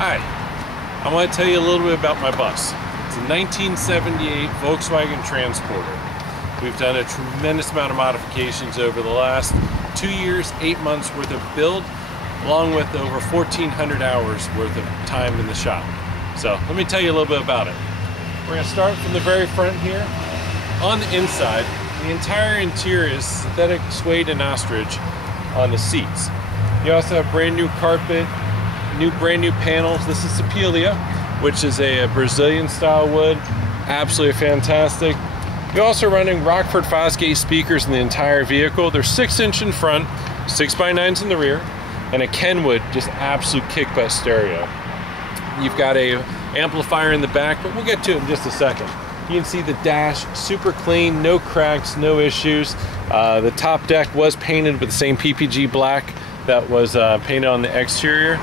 Hi, I want to tell you a little bit about my bus. It's a 1978 Volkswagen Transporter. We've done a tremendous amount of modifications over the last 2 years, 8 months worth of build, along with over 1,400 hours worth of time in the shop. So let me tell you a little bit about it. We're going to start from the very front here. On the inside, the entire interior is synthetic suede and ostrich on the seats. You also have brand new carpet, brand new panels. This is Taillights, which is a Brazilian style wood. Absolutely fantastic. You're also running Rockford Fosgate speakers in the entire vehicle. They're 6-inch in front, 6x9s in the rear, and a Kenwood, just absolute kick-butt stereo. You've got a amplifier in the back, but we'll get to it in just a second. You can see the dash, super clean, no cracks, no issues. The top deck was painted with the same PPG black that was painted on the exterior.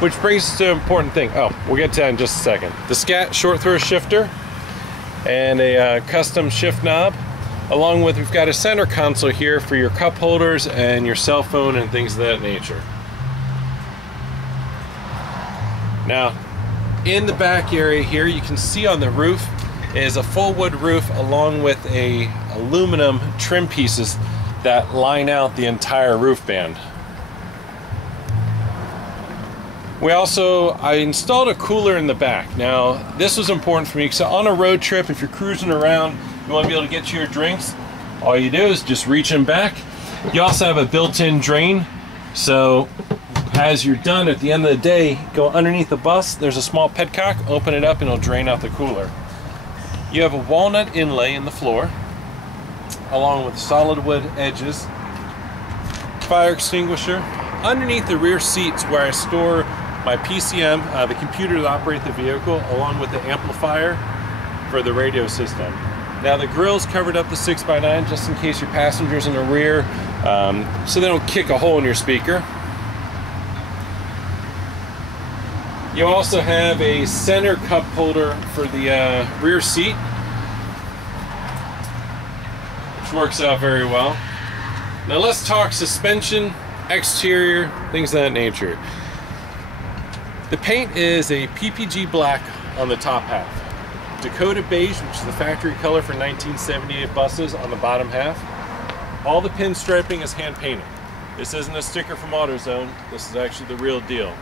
Which brings us to an important thing. Oh, we'll get to that in just a second. The Scat short throw shifter and a custom shift knob, along with we've got a center console here for your cup holders and your cell phone and things of that nature. Now, in the back area here, you can see on the roof is a full wood roof along with a aluminum trim pieces that line out the entire roof band. I installed a cooler in the back. Now, this was important for me because on a road trip, if you're cruising around, you want to be able to get to your drinks, all you do is just reach in back. You also have a built-in drain, so as you're done at the end of the day, go underneath the bus, there's a small petcock, open it up and it'll drain out the cooler. You have a walnut inlay in the floor, along with solid wood edges, fire extinguisher. Underneath the rear seats where I store my PCM, the computer that operates the vehicle, along with the amplifier for the radio system. Now the grill's covered up to 6x9 just in case your passenger's in the rear, so they don't kick a hole in your speaker. You also have a center cup holder for the rear seat, which works out very well. Now let's talk suspension, exterior, things of that nature. The paint is a PPG black on the top half, Dakota beige, which is the factory color for 1978 buses, on the bottom half. All the pinstriping is hand painted. This isn't a sticker from AutoZone, this is actually the real deal.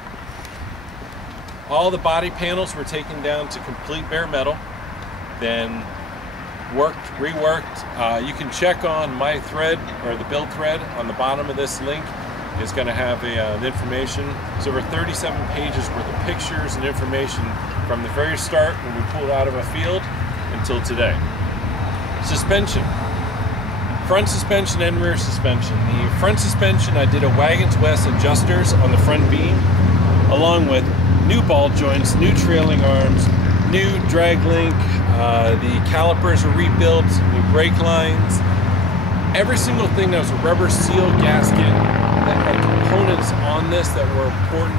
All the body panels were taken down to complete bare metal, then reworked. You can check on my thread, or the build thread on the bottom of this link. It's going to have the information. It's over 37 pages worth of pictures and information from the very start when we pulled out of a field until today. Suspension. Front suspension and rear suspension. The front suspension, I did a Wagons West adjusters on the front beam, along with new ball joints, new trailing arms, new drag link, the calipers were rebuilt, new brake lines. Every single thing that was a rubber seal gasket that had components on this that were important,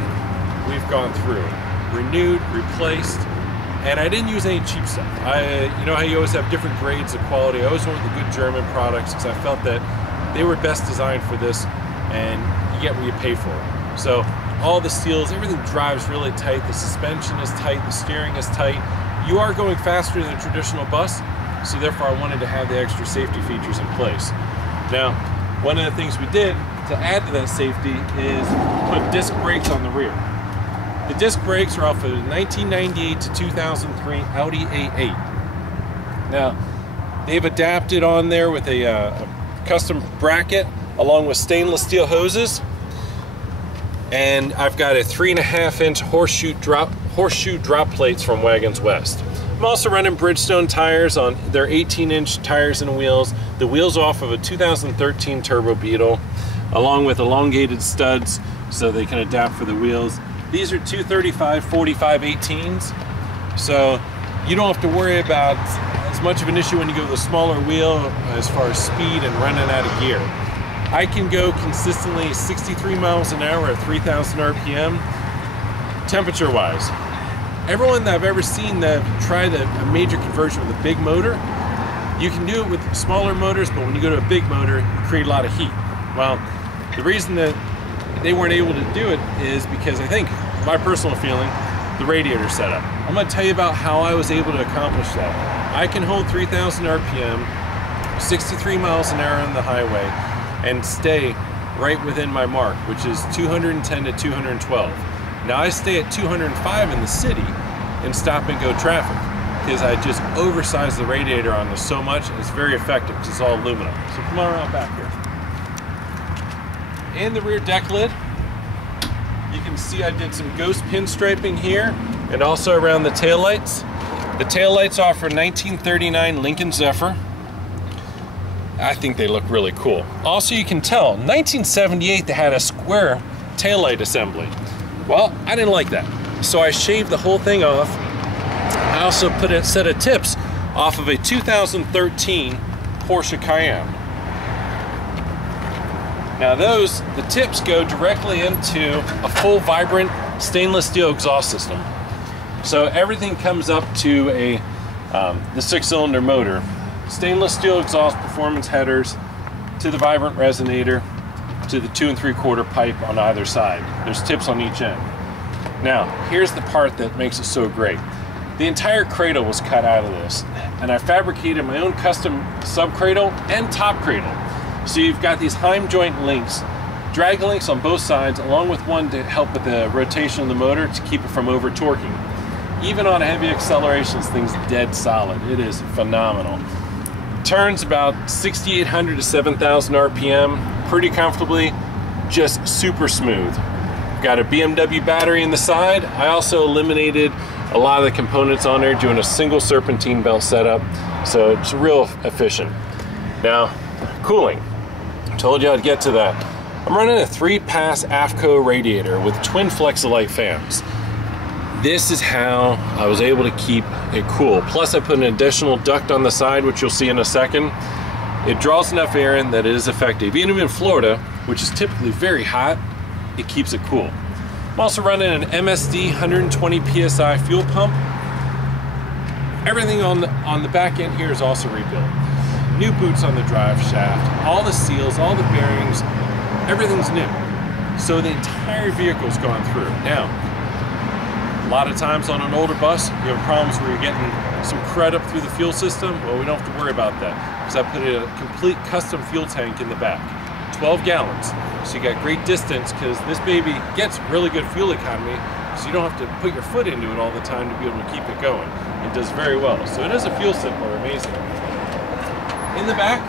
we've gone through. Renewed, replaced, and I didn't use any cheap stuff. You know how you always have different grades of quality. I always went with the good German products because I felt that they were best designed for this, and you get what you pay for. So all the seals, everything drives really tight. The suspension is tight, the steering is tight. You are going faster than a traditional bus, so therefore I wanted to have the extra safety features in place. Now, one of the things we did to add to that safety is put disc brakes on the rear. The disc brakes are off of a 1998 to 2003 Audi A8. Now, they've adapted on there with a custom bracket along with stainless steel hoses. And I've got a 3.5-inch horseshoe drop plates from Wagons West. I'm also running Bridgestone tires on their 18-inch tires and wheels. The wheels off of a 2013 Turbo Beetle, along with elongated studs so they can adapt for the wheels. These are 235 45 18s, so you don't have to worry about as much of an issue when you go with a smaller wheel as far as speed and running out of gear. I can go consistently 63 miles an hour at 3,000 RPM, temperature-wise. Everyone that I've ever seen that tried a major conversion with a big motor, you can do it with smaller motors, but when you go to a big motor, you create a lot of heat. Well, the reason that they weren't able to do it is because I think, my personal feeling, the radiator setup. I'm going to tell you about how I was able to accomplish that. I can hold 3,000 RPM, 63 miles an hour on the highway, and stay right within my mark, which is 210 to 212. Now I stay at 205 in the city in stop and go traffic because I just oversized the radiator on this so much, and it's very effective because it's all aluminum. So come on around back here. In the rear deck lid, you can see I did some ghost pinstriping here and also around the taillights. The taillights are for 1939 Lincoln Zephyr. I think they look really cool. Also, you can tell, 1978 they had a square taillight assembly. Well, I didn't like that, so I shaved the whole thing off. I also put a set of tips off of a 2013 Porsche Cayenne. Now the tips go directly into a full vibrant stainless steel exhaust system. So everything comes up to the 6-cylinder motor. Stainless steel exhaust performance headers to the vibrant resonator to the 2 3/4 pipe on either side. There's tips on each end. Now, here's the part that makes it so great. The entire cradle was cut out of this, and I fabricated my own custom sub cradle and top cradle. So you've got these Heim joint links, drag links on both sides, along with one to help with the rotation of the motor to keep it from over torquing. Even on heavy accelerations, thing's dead solid. It is phenomenal. Turns about 6,800 to 7,000 RPM, pretty comfortably, just super smooth. Got a BMW battery in the side. I also eliminated a lot of the components on there, doing a single serpentine belt setup, so it's real efficient. Now, cooling. Told you I'd get to that. I'm running a 3-pass AFCO radiator with twin Flexolite fans. This is how I was able to keep it cool. Plus I put an additional duct on the side, which you'll see in a second. It draws enough air in that it is effective. Even in Florida, which is typically very hot, it keeps it cool. I'm also running an MSD 120 PSI fuel pump. Everything on the back end here is also rebuilt. New boots on the drive shaft, all the seals, all the bearings, everything's new. So the entire vehicle's gone through. Now, a lot of times on an older bus, you have problems where you're getting some crud up through the fuel system. Well, we don't have to worry about that because I put a complete custom fuel tank in the back, 12 gallons. So you got great distance because this baby gets really good fuel economy, so you don't have to put your foot into it all the time to be able to keep it going. It does very well. So it is a fuel simpler, amazing. In the back,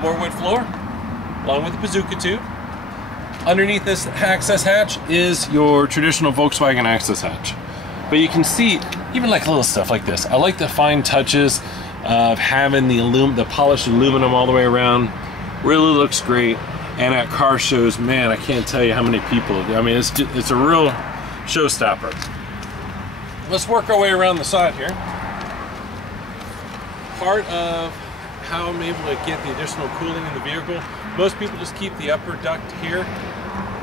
more wood floor, along with the bazooka tube. Underneath this access hatch is your traditional Volkswagen access hatch. But you can see, even like little stuff like this. I like the fine touches of having the polished aluminum all the way around. Really looks great. And at car shows, man, I can't tell you how many people. I mean, it's a real showstopper. Let's work our way around the side here. Part of how I'm able to get the additional cooling in the vehicle, most people just keep the upper duct here.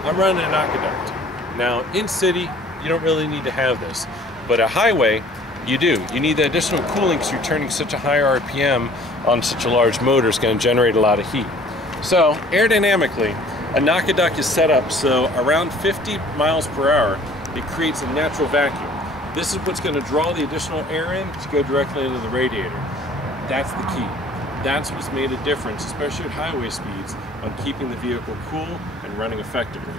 I'm running an aqueduct. Now, in city, you don't really need to have this, but a highway, you do. You need the additional cooling because you're turning such a high RPM on such a large motor. It's going to generate a lot of heat. So, aerodynamically, an aqueduct is set up so around 50 miles per hour, it creates a natural vacuum. This is what's going to draw the additional air in to go directly into the radiator. That's the key. That's what's made a difference, especially at highway speeds, on keeping the vehicle cool and running effectively.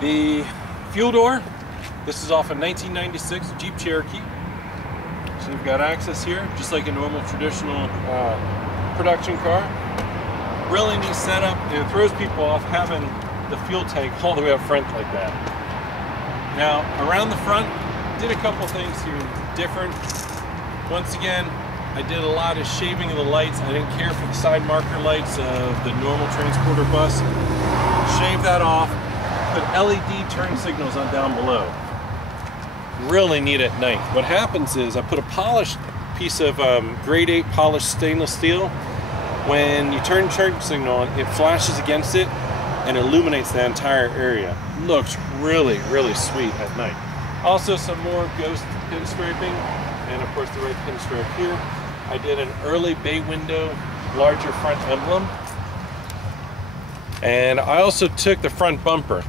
The fuel door, this is off a 1996 Jeep Cherokee. So you've got access here, just like a normal traditional production car. Really neat setup. It throws people off having the fuel tank all the way up front like that. Now, around the front, did a couple things here different. Once again, I did a lot of shaving of the lights. I didn't care for the side marker lights of the normal transporter bus. Shave that off. Put LED turn signals on down below. Really neat at night. What happens is I put a polished piece of grade 8 polished stainless steel. When you turn turn signal on, it flashes against it and illuminates the entire area. Looks really, really sweet at night. Also some more ghost pinstriping, and of course the red pinstripe here. I did an early bay window, larger front emblem. And I also took the front bumper.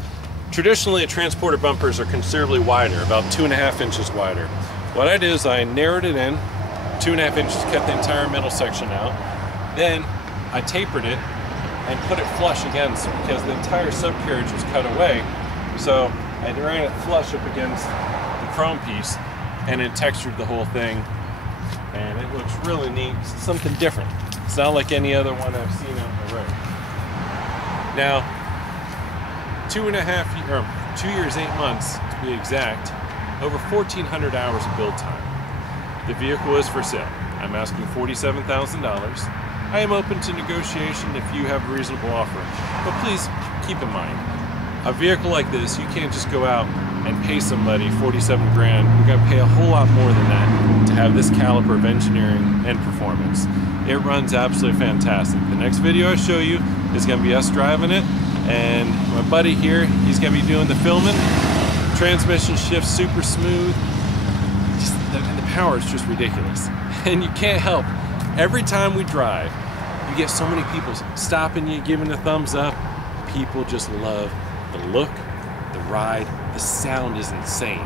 Traditionally, transporter bumpers are considerably wider, about 2.5 inches wider. What I did is I narrowed it in, 2.5 inches, kept the entire middle section out. Then I tapered it and put it flush against, because the entire subcarriage was cut away. So I ran it flush up against the chrome piece, and it textured the whole thing. And it looks really neat, something different. It's not like any other one I've seen on the road. Now, 2 years, 8 months to be exact, over 1,400 hours of build time. The vehicle is for sale. I'm asking $47,000. I am open to negotiation if you have a reasonable offer, but please keep in mind, a vehicle like this, you can't just go out and pay somebody 47 grand. You're gonna pay a whole lot more than that to have this caliber of engineering and performance. It runs absolutely fantastic. The next video I show you is gonna be us driving it, and my buddy here, he's gonna be doing the filming. Transmission shifts super smooth. Just, the power is just ridiculous. And you can't help, every time we drive, you get so many people stopping you, giving a thumbs up. People just love the look, the ride, the sound is insane.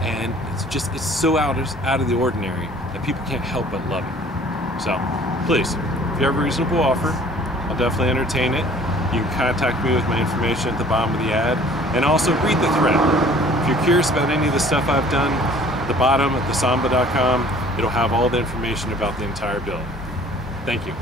And it's so out of the ordinary that people can't help but love it. So please, if you have a reasonable offer, I'll definitely entertain it. You can contact me with my information at the bottom of the ad, and also read the thread. If you're curious about any of the stuff I've done, at the bottom at thesamba.com, it'll have all the information about the entire build. Thank you.